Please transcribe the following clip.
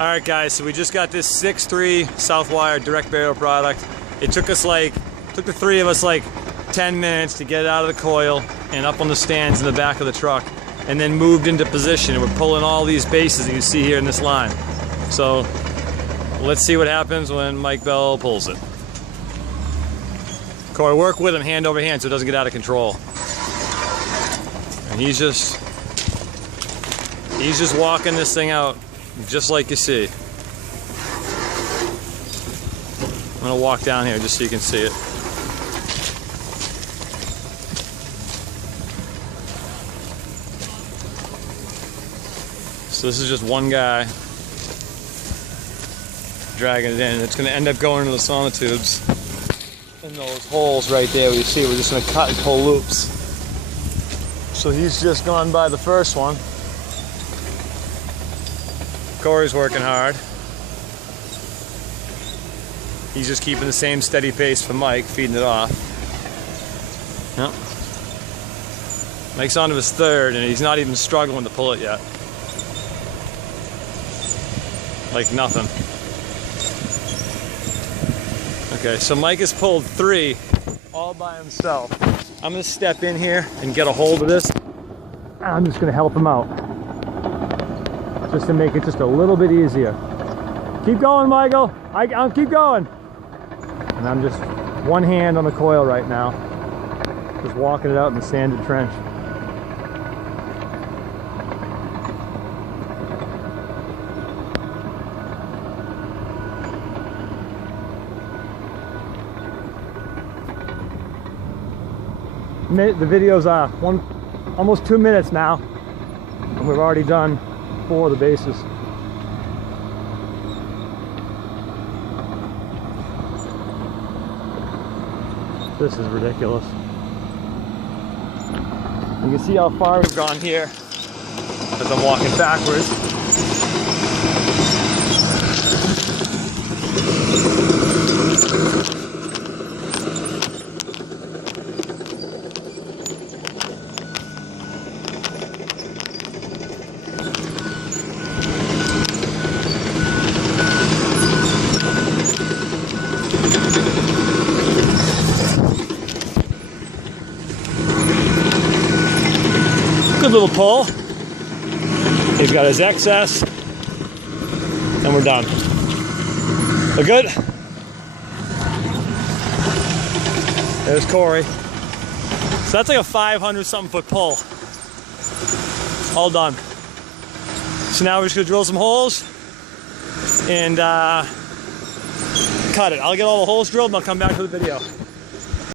Alright guys, so we just got this 6.3 Southwire direct burial product. It took us took the three of us like 10 minutes to get it out of the coil and up on the stands in the back of the truck, and then moved into position, and we're pulling all these bases that you see here in this line. So let's see what happens when Mike Bell pulls it. Corey, work with him hand over hand so it doesn't get out of control. And he's just walking this thing out just like you see. I'm gonna walk down here just so you can see it. So this is just one guy dragging it in. It's gonna end up going into the sonotubes. And those holes right there where you see, we're just gonna cut and pull loops. So he's just gone by the first one. Corey's working hard. He's just keeping the same steady pace for Mike, feeding it off. Yep. Mike's on to his third, and he's not even struggling to pull it yet. Like nothing. Okay, so Mike has pulled 3 all by himself. I'm gonna step in here and get a hold of this. I'm just gonna help him out, just to make it just a little bit easier. Keep going, Michael. I'll keep going. And I'm just one hand on the coil right now, just walking it out in the sanded trench. The video's almost 2 minutes now, and we've already done 4 of the bases. This is ridiculous. You can see how far we've gone here as I'm walking backwards. Good little pull. He's got his excess, and we're done. We're good? There's Corey. So that's like a 500-something foot pull. All done. So now we're just gonna drill some holes and cut it. I'll get all the holes drilled and I'll come back to the video.